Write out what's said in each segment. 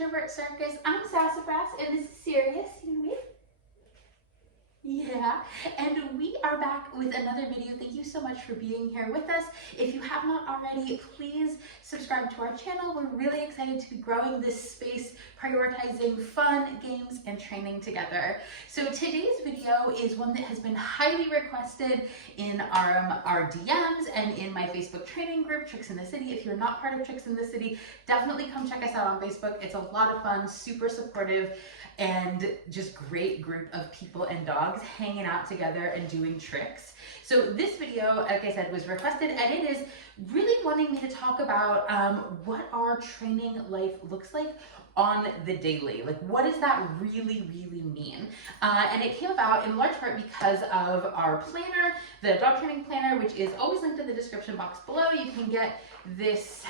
Introvert Circus. I'm Sassafras and this is Sirius. You wave? Yeah, and we are back with another video. Thank you so much for being here with us. If you have not already, please subscribe to our channel. We're really excited to be growing this space, prioritizing fun, games, and training together. So today's video is one that has been highly requested in our DMs and in my Facebook training group, Tricks in the City. If you're not part of Tricks in the City, definitely come check us out on Facebook. It's a lot of fun, super supportive, and just great group of people and dogs hanging out together and doing tricks. So this video, like I said, was requested, and it is really wanting me to talk about what our training life looks like on the daily. Like, what does that really mean? And it came about in large part because of our planner, the dog training planner, which is always linked in the description box below. You can get this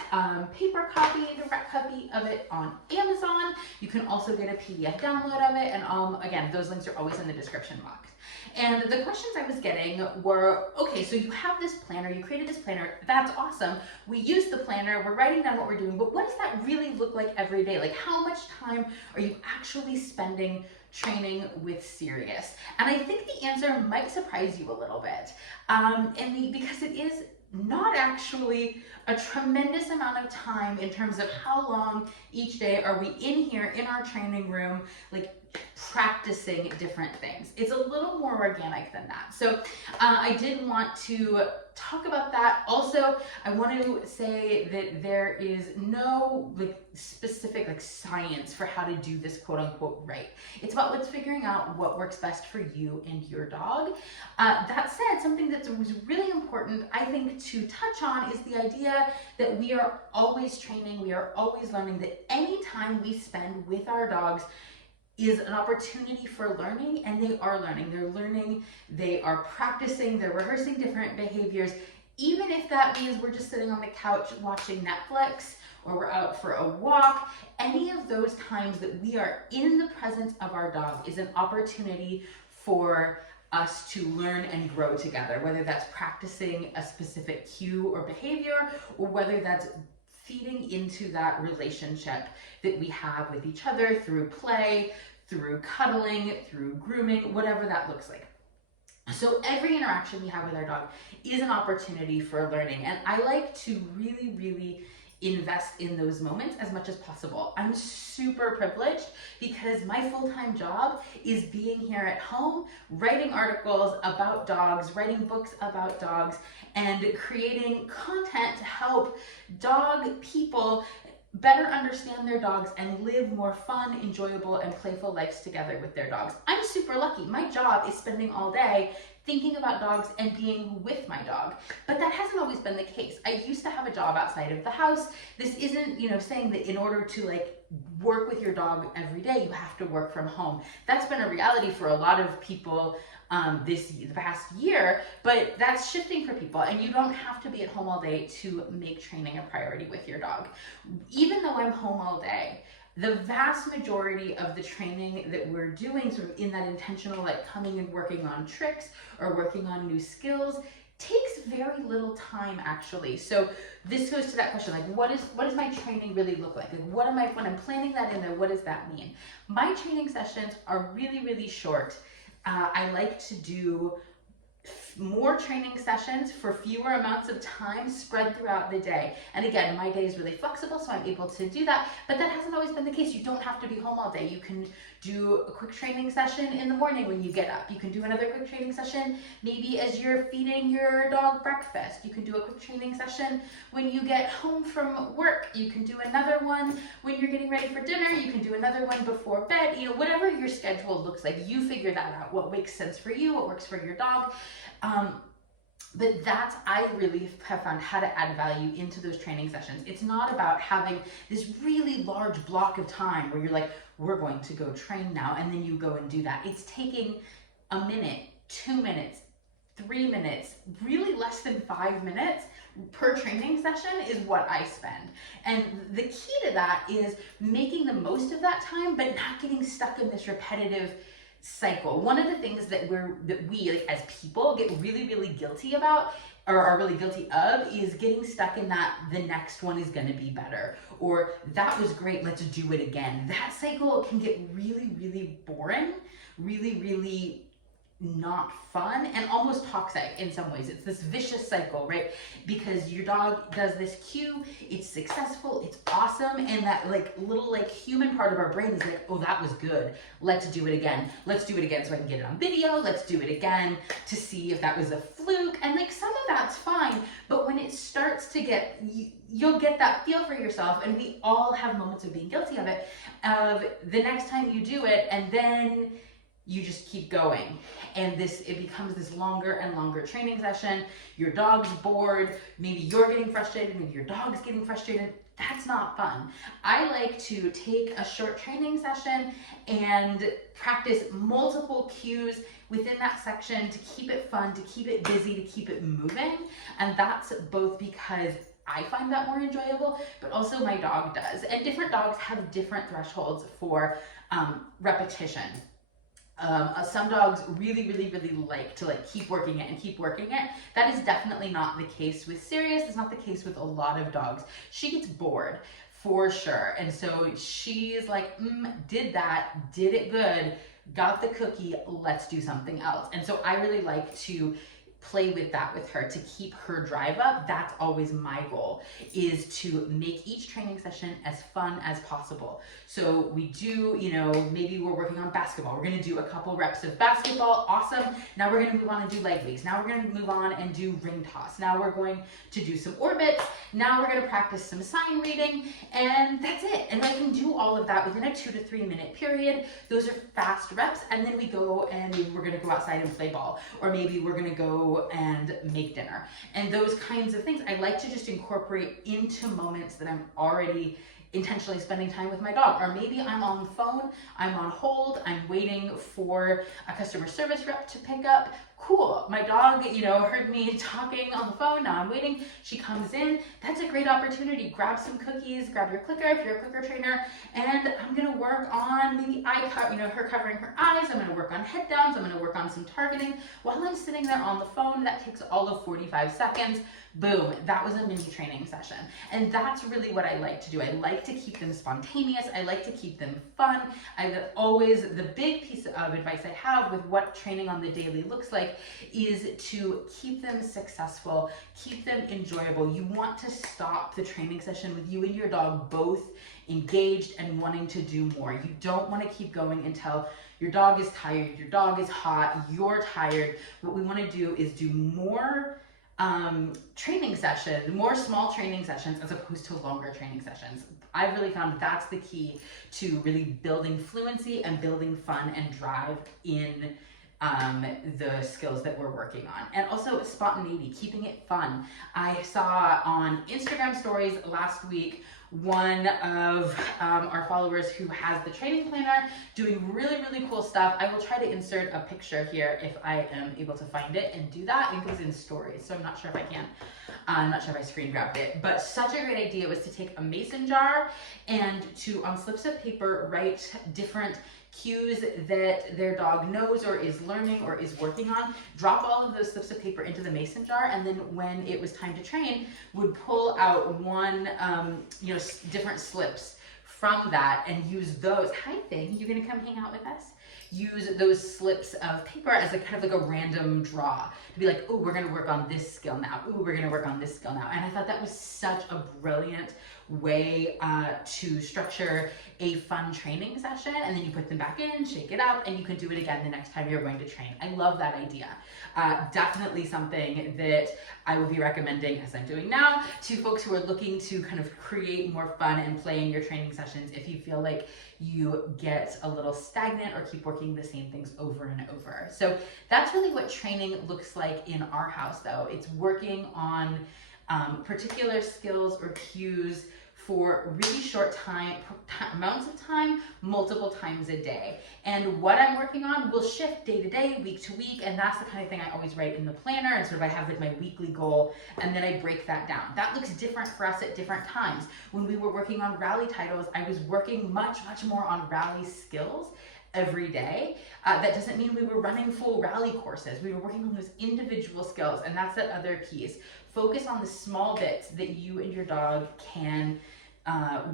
paper copy, direct copy of it on Amazon. You can also get a PDF download of it, and again, those links are always in the description box. And the questions I was getting were, okay, so you have this planner, you created this planner, that's awesome. We use the planner, we're writing down what we're doing, but what does that really look like every day? Like, how much time are you actually spending training with Sirius? And I think the answer might surprise you a little bit, because it is not actually a tremendous amount of time in terms of how long each day are we in here in our training room, like practicing different things. It's a little more organic than that. So I did want to talk about that. Also, I want to say that there is no specific science for how to do this quote unquote right. It's about let's figuring out what works best for you and your dog. That said, something that was really important, I think, to touch on is the idea that we are always training, we are always learning, that any time we spend with our dogs is an opportunity for learning, and they are learning. They're learning, they are practicing, they're rehearsing different behaviors, even if that means we're just sitting on the couch watching Netflix or we're out for a walk. Any of those times that we are in the presence of our dog is an opportunity for us to learn and grow together, whether that's practicing a specific cue or behavior, or whether that's feeding into that relationship that we have with each other through play, through cuddling, through grooming, whatever that looks like. So every interaction we have with our dog is an opportunity for learning, and I like to really invest in those moments as much as possible. I'm super privileged because my full-time job is being here at home, writing articles about dogs, writing books about dogs, and creating content to help dog people better understand their dogs and live more fun, enjoyable, and playful lives together with their dogs. I'm super lucky. My job is spending all day thinking about dogs and being with my dog. But that hasn't always been the case. I used to have a job outside of the house. This isn't, saying that in order to work with your dog every day, you have to work from home. That's been a reality for a lot of people the past year, but that's shifting for people, and you don't have to be at home all day to make training a priority with your dog. Even though I'm home all day, the vast majority of the training that we're doing sort of in that intentional, coming and working on tricks or working on new skills, takes very little time actually. So this goes to that question, what does my training really look like? When I'm planning that in there, what does that mean? My training sessions are really short. I like to do more training sessions for fewer amounts of time spread throughout the day. And again, my day is really flexible, so I'm able to do that, but that hasn't always been the case. You don't have to be home all day. You can do a quick training session in the morning when you get up. You can do another quick training session maybe as you're feeding your dog breakfast. You can do a quick training session when you get home from work. You can do another one when you're getting ready for dinner. You can do another one before bed. Whatever your schedule looks like, you figure that out, what makes sense for you, what works for your dog. But I really have found how to add value into those training sessions. It's not about having this really large block of time where you're we're going to go train now, and then you go and do that. It's taking a minute, 2 minutes, 3 minutes, really less than 5 minutes per training session is what I spend. And the key to that is making the most of that time, but not getting stuck in this repetitive cycle. One of the things that we as people get really guilty about or are really guilty of is getting stuck in that the next one is going to be better, or that was great, let's do it again. That cycle can get really, really boring, really, really not fun, and almost toxic in some ways. It's this vicious cycle, right? Because your dog does this cue, it's successful, it's awesome, and that like little like human part of our brain is like, oh, that was good, let's do it again. Let's do it again so I can get it on video. Let's do it again to see if that was a fluke. And like some of that's fine, but when it starts to get, you'll get that feel for yourself, and we all have moments of being guilty of it, of the next time you do it, and then you just keep going, and it becomes this longer and longer training session. Your dog's bored, maybe you're getting frustrated, maybe your dog's getting frustrated. That's not fun. I like to take a short training session and practice multiple cues within that section to keep it fun, to keep it busy, to keep it moving. And that's both because I find that more enjoyable, but also my dog does. And different dogs have different thresholds for repetition. Some dogs really, really, really like to like keep working it and keep working it. That is definitely not the case with Sirius. It's not the case with a lot of dogs. She gets bored for sure. And so she's like, did that, did it good, got the cookie, let's do something else. And so I really like to play with that with her to keep her drive up. That's always my goal, is to make each training session as fun as possible. So we do, maybe we're working on basketball. We're going to do a couple reps of basketball. Awesome. Now we're going to move on and do leg weights. Now we're going to move on and do ring toss. Now we're going to do some orbits. Now we're going to practice some sign reading, and that's it. And I can do all of that within a 2 to 3 minute period. Those are fast reps. And then we go and we're going to go outside and play ball, or maybe we're going to go and make dinner. And those kinds of things I like to just incorporate into moments that I'm already intentionally spending time with my dog. Or maybe I'm on the phone, I'm on hold, I'm waiting for a customer service rep to pick up. Cool, my dog, heard me talking on the phone, now I'm waiting, she comes in. That's a great opportunity. Grab some cookies, grab your clicker if you're a clicker trainer, and I'm gonna work on maybe her covering her eyes. I'm gonna work on head downs, I'm gonna work on some targeting while I'm sitting there on the phone. That takes all of 45 seconds. Boom, that was a mini training session. And that's really what I like to do. I like to keep them spontaneous. I like to keep them fun. The big piece of advice I have with what training on the daily looks like is to keep them successful, keep them enjoyable. You want to stop the training session with you and your dog both engaged and wanting to do more. You don't want to keep going until your dog is tired, your dog is hot, you're tired. What we want to do is do more training sessions, more small training sessions as opposed to longer training sessions. I've really found that's the key to really building fluency and building fun and drive in the skills that we're working on. And also spontaneity, keeping it fun. I saw on Instagram stories last week one of our followers who has the training planner doing really, really cool stuff. I will try to insert a picture here if I am able to find it and do that. It goes in stories, so I'm not sure if I can. I'm not sure if I screen grabbed it, but such a great idea was to take a mason jar and to, on slips of paper, write different cues that their dog knows or is learning or is working on, drop all of those slips of paper into the mason jar, and then when it was time to train, would pull out one, different slips from that and use those. Hi, Thing, you gonna come hang out with us? Use those slips of paper as a kind of like a random draw to be like, oh, we're gonna work on this skill now. Oh, we're gonna work on this skill now. And I thought that was such a brilliant way to structure a fun training session, and then you put them back in, shake it up, and you can do it again the next time you're going to train. I love that idea. Definitely something that I will be recommending, as I'm doing now, to folks who are looking to kind of create more fun and play in your training sessions if you feel like you get a little stagnant or keep working the same things over and over. So that's really what training looks like in our house, though. It's working on particular skills or cues for really short amounts of time, multiple times a day. And what I'm working on will shift day to day, week to week, and that's the kind of thing I always write in the planner, and sort of I have like my weekly goal, and then I break that down. That looks different for us at different times. When we were working on rally titles, I was working much, much more on rally skills every day. That doesn't mean we were running full rally courses. We were working on those individual skills, and that's that other piece. Focus on the small bits that you and your dog can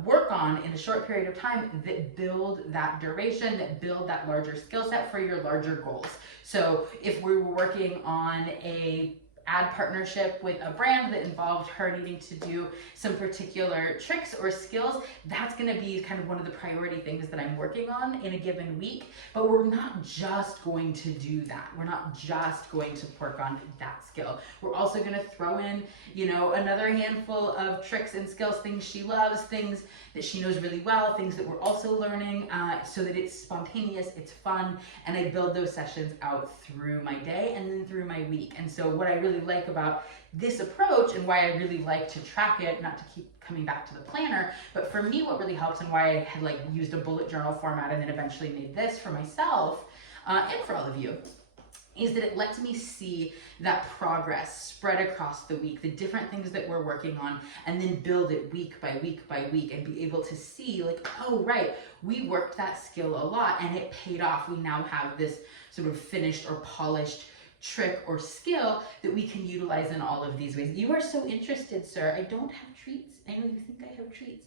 work on in a short period of time that build that duration, that build that larger skill set for your larger goals. So if we were working on a ad partnership with a brand that involved her needing to do some particular tricks or skills, that's going to be kind of one of the priority things that I'm working on in a given week. But we're not just going to do that. We're not just going to work on that skill. We're also going to throw in, you know, another handful of tricks and skills, things she loves, things that she knows really well, things that we're also learning, so that it's spontaneous, it's fun, and I build those sessions out through my day and then through my week. And so what I really like about this approach, and why I really like to track it, not to keep coming back to the planner, but for me what really helps, and why I had like used a bullet journal format and then eventually made this for myself and for all of you, is that it lets me see that progress spread across the week, the different things that we're working on, and then build it week by week by week, and be able to see like, oh right, we worked that skill a lot and it paid off. We now have this sort of finished or polished trick or skill that we can utilize in all of these ways. You are so interested, sir. I don't have treats. I know you think I have treats.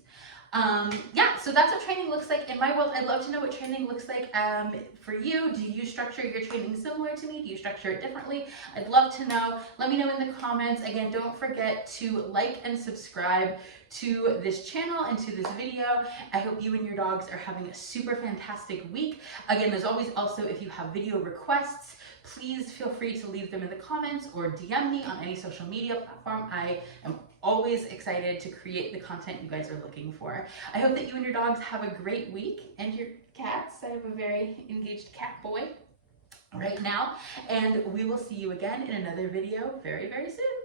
Yeah, so that's what training looks like in my world. I'd love to know what training looks like for you. Do you structure your training similar to me? Do you structure it differently? I'd love to know. Let me know in the comments. Again, don't forget to like and subscribe to this channel and to this video. I hope you and your dogs are having a super fantastic week. Again, as always, also, if you have video requests, please feel free to leave them in the comments or DM me on any social media platform. I am always excited to create the content you guys are looking for. I hope that you and your dogs have a great week, and your cats. I have a very engaged cat boy right now, and we will see you again in another video very, very soon.